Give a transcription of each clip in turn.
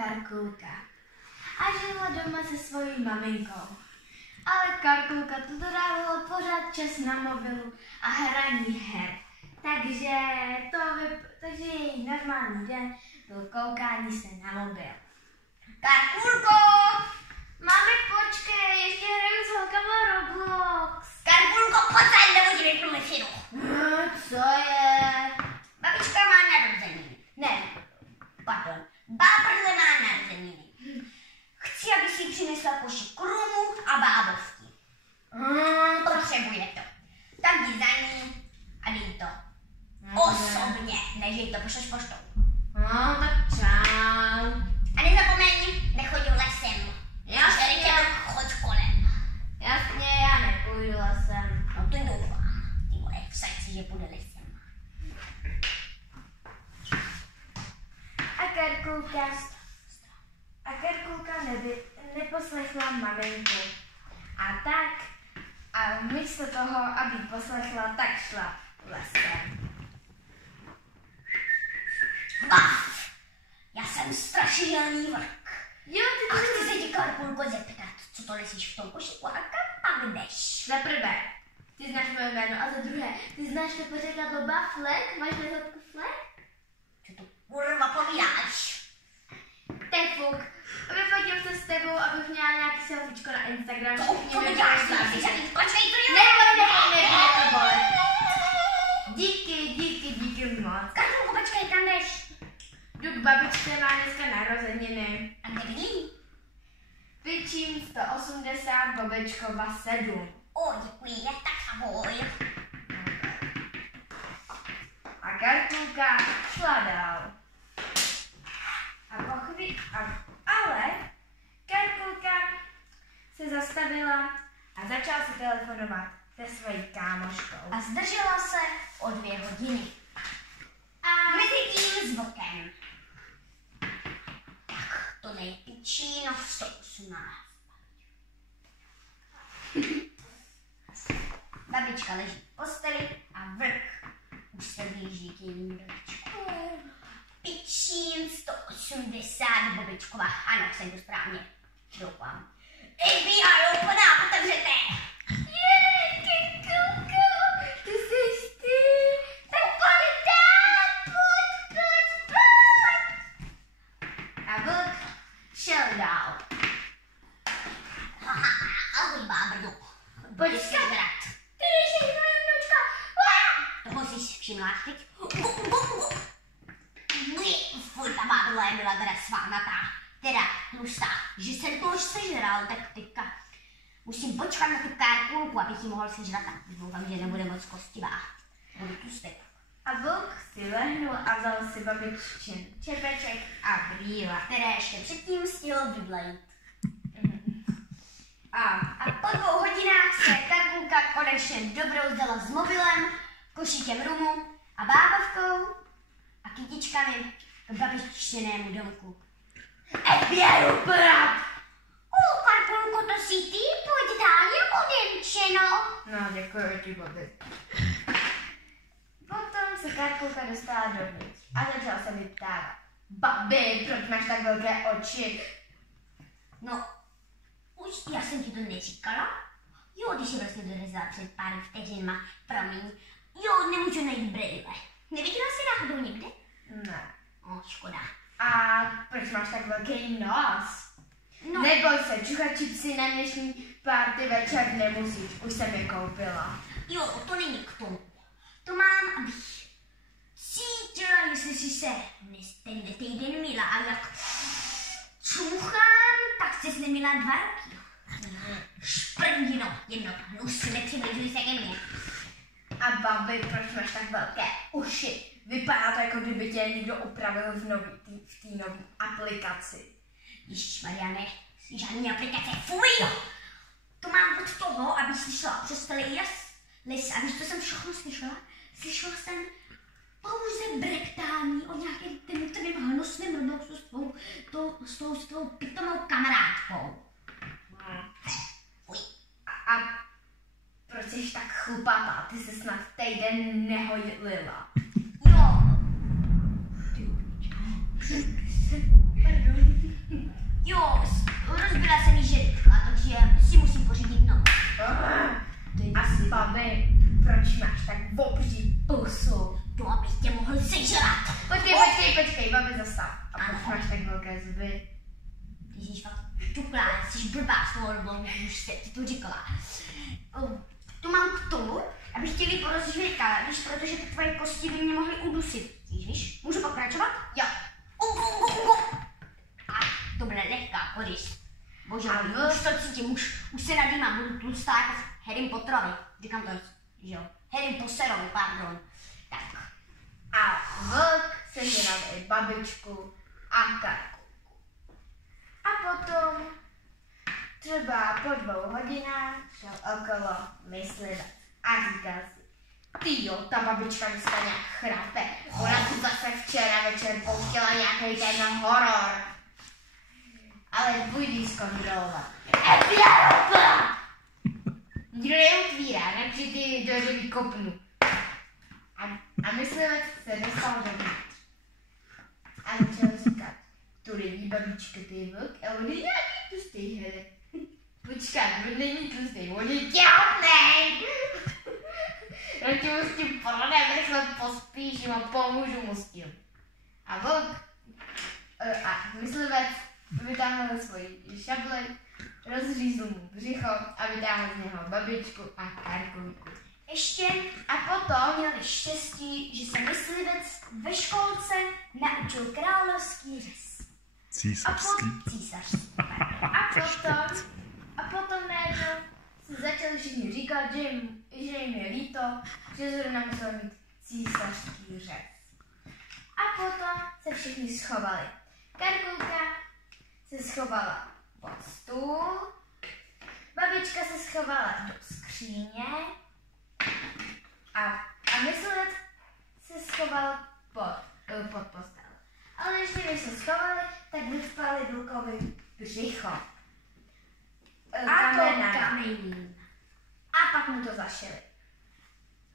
Karkulka a žila doma se svojí maminkou. Ale Karkulka to dodávalo pořád čas na mobilu a hraní her. Takže její normální den byl koukání se na mobil. Karkulko! Mami, počkej, ještě hraju s holkama Roblox. Karkulko, pojď sem, nebo ti vypnu myšinu. Co je? Babička má narozeniny. Ne, pardon. Bábrle má narozeniny. Chci, aby si přinesla koši krumu a bábovky. Potřebuje to. Tak jdi za ní a dej to. Osobně, než jej to pošleš poštou. No, tak čau. A nezapomeň, nechoď lesem. Jasně. Choď kolem. Jasně, já nepůjdu lesem. No to doufám. Ty vole, vsaď si, že půjde lesem. A Karkulka neposlechla maminku. A místo toho, aby poslechla, tak šla lesem. Baf! Já jsem strašidelný vlk. Jo, A chci se ti, Karkulko, zeptat, co to nesíš v tom košíku a kam pak jdeš? Za prvé, ty znáš moje jméno, a za druhé, ty znáš to pořekadlo Baflek? Máš na zadku flek? Co to kurva povídáš? Tefuk, vyfotím se s tebou, abych měla nějaký selfiečko na Instagram. To děláš, ty jsi žádný kočnej, to je Neboj to bolet. Díky moc. Karkulko, počkej, kam jdeš? Jdu k babičce, má dneska narozeniny. A kde bydlí? Pičím 180, Bobečkova 7. O, děkuji, tak ahoj. A Karkulka šla dál. Ale Karkulka se zastavila a začala si telefonovat se svojí kámoškou. A zdržela se o 2 hodiny. A Mezi tím s vlkem. Tak, to nejpičí na 118. Babička leží v posteli a vlk už se blíží k jejímu domečku. Pičín 180, Bobičková. Ano, jsem to správně. Doufám. FBI, opená, otevřete! Karkulko, ty jsi ty. Tak pojďte, pojď. A vlk šel dál. Ahoj, bábrdu. Počkat. Ty jsi jednočka. Toho jsi všimla teď? Furt ta bábrla byla teda sváhnatá. Teda tlustá, že jsem to už sežral, tak teďka musím počkat na tu Karkulku, abych ji mohl sežrat a doufám, že nebude moc kostivá. Budu tlustý. A vlk si lehnul a vzal si babiččin čepeček a brýle. Které ještě předtím stihl vyblejt. A Po 2 hodinách se Karkulka konečně dobrouzdala s mobilem, košíkem rumu a bábovkou a kytičkami k babiččinému domku. FBI, operát! Karkulko, to jsi ty? Pojď dál, je odemčeno. no, děkuji ti, Bobby. Potom se Karkulka dostala dovnitř a začala se vyptávat. Babi, proč máš tak velké oči? No, už já jsem ti to neříkala. Jo, když je vlastně dorezala před pár vteřinama, promiň. Jo, nemůžu najít brýle. Neviděla jsi náhodou někde? Ne. Škoda. A proč máš tak velký nos? No. Neboj se, čuchat čipsy na dnešní party večer nemusíš, už jsem je koupila. Jo, to není k tomu. To mám, abych cítila, jestli si se ten týden mila a jak čuchám, tak jsi nemila 2 roky. Šprndino, jedno, hnusy, nepřibližuj se ke mně. A babi, proč máš tak velké uši? Vypadá to, jako kdyby tě někdo upravil v té nové aplikaci. Ježišmarja, ne, žádný aplikace, fuj! To mám od toho, aby slyšela přes celý les. A víš, co jsem všechno slyšela? Slyšela jsem pouze brektání o nějakém tvým hnusným Robloxu s tou pitomou kamarádkou. Fuj. A proč jsi tak chlupatá? Ty se snad týden nehojlila. Jo. Pardon. Počkej, babi zastav. A proč máš tak velké zuby? Ty jsi fakt tuplá, jsi blbá z toho dobu, už jste ti to říkala. Tu mám k tomu, abych tě líp rozžvěkala, víš, protože ty tvoje kosti by mě mohly udusit. Víš? Můžu pokračovat? Jo. A to bude lehká kořist. Bože, už to cítím, už se nadýmám, budu tlustá jako v Harry Potterovi. Říkám to, že jo? Harry Potterovi, pardon. Tak. A vlk sežral i babičku a Karkulku. A potom třeba po 2 hodinách šel okolo myslivec a říkal si, tyjo, ta babička dneska nějak chrape. Ona tu zase včera večer pouštěla nějaký ten horor. Ale půjdi zkontrolovat. Nikdo neutvírá, takže ty dveře vykopnu. A myslivec se dostal dovnitř. A začal říkat, tu není babička, ty je vlk, a on je nějaký tlustý, hele. Počkat, on není tlustý, on je těhotnej. Radši mu s tím poradem, rychle pospíším a pomůžu mu s tím. A vlk a myslivec vytáhl svoji šabli, rozřízl mu břicho a vytáhl z něho babičku a Karkulku. Ještě a potom měl štěstí, že se myslivec ve školce naučil královský řez. Císařský. Císařský. A potom najednou se začali všichni říkat, že jim je líto, že zrovna musel mít císařský řez. A potom se všichni schovali. Karkulka se schovala pod stůl, babička se schovala do skříně a myslivec se schoval pod postel. Ale ještě než se schovali, tak vyspali vlkovi břicho. A to kamení. A pak mu to zašili.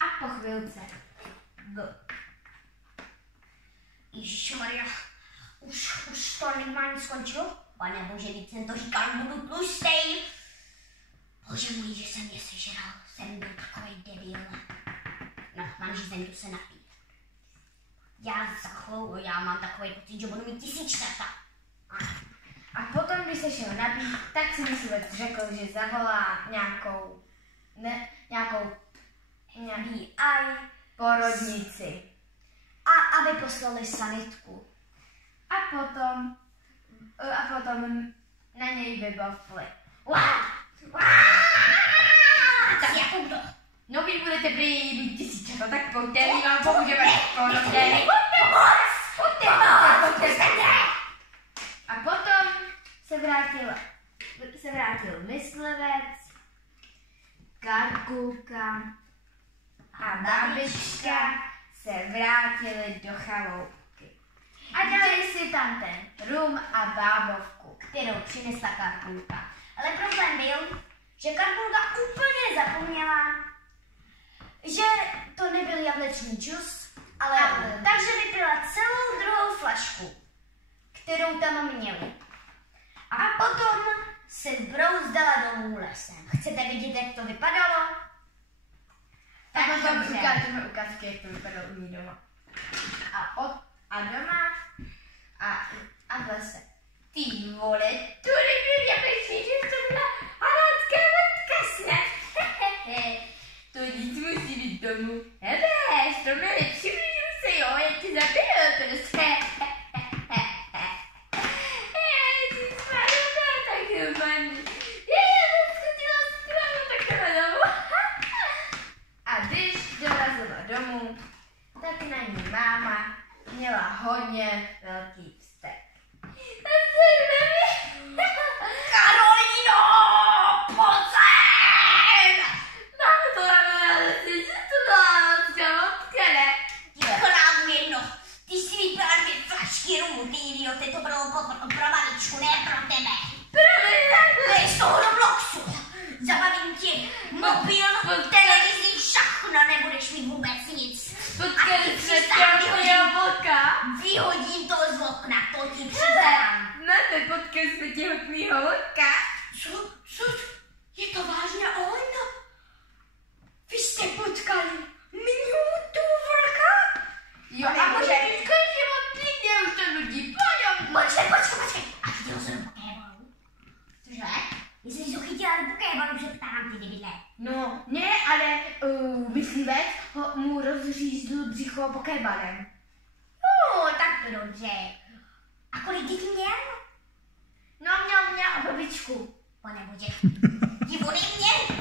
A po chvilce Ježišmarja, už to normálně skončilo? Pane bože, víc jsem to říkal, budu tlustej. Bože můj, že jsem je sežral, jsem byl takovej debil. No, mám žízeň, se napít. Já mám takový pocit, že budu mít 1000 čerta. A potom, když se šel napít, tak si myslivec řekl, že zavolá nějakou porodnici. A aby poslali sanitku. A potom na něj vybavili. Tak jako kdo? No vy budete prý mít 1000 čerta, tak pojďte, my vám pomůžeme. Pojďte. A potom se vrátil myslivec, Karkulka a babička se vrátili do chaloupky. A dali si tam ten rum a bábovku, Kterou přinesla Karkulka. Ale problém byl, že Karkulka úplně zapomněla, že to nebyl jablečný džus, ale takže vypila celou druhou flašku, kterou tam měli. A potom se brouzdala domů lesem. Chcete vidět, jak to vypadalo? Tak potom dobře. ukážeme ukázky, jak to vypadalo u ní doma. A doma a v lese. Ty vole, to nebyl jablečný džus, to byla hanácká matka snad. To nic musí být domů. Hele, to měli 3 džusy, jo, jak ti zabil prostě. A když dorazila domů, tak na ní máma měla hodně velký vztek. Karolíno, pojď sem! Mámo, to znamená, že to byla zkamatka, ne? Ty krávu jedno, ty si vypila 2 flašky rumu, ty idioty, to bylo pro babičku, ne pro tebe. Lej z toho Robloxu, zabavím ti mobil, televizi, všechno, nebudeš mít vůbec nic. Počkej, jsme těho jablka. Vyhodím to z okna, to ti přidám. Máte potkali jsme těhotnýho vlka. Co? Je to vážně on? Vy jste potkali mňu tu vlka? Jo, a může být život myslivec mu rozřízl břicho pokébalem. Tak to dobře. A kolik dětí měl? No, měl babičku. Pane bože. Divuny měl.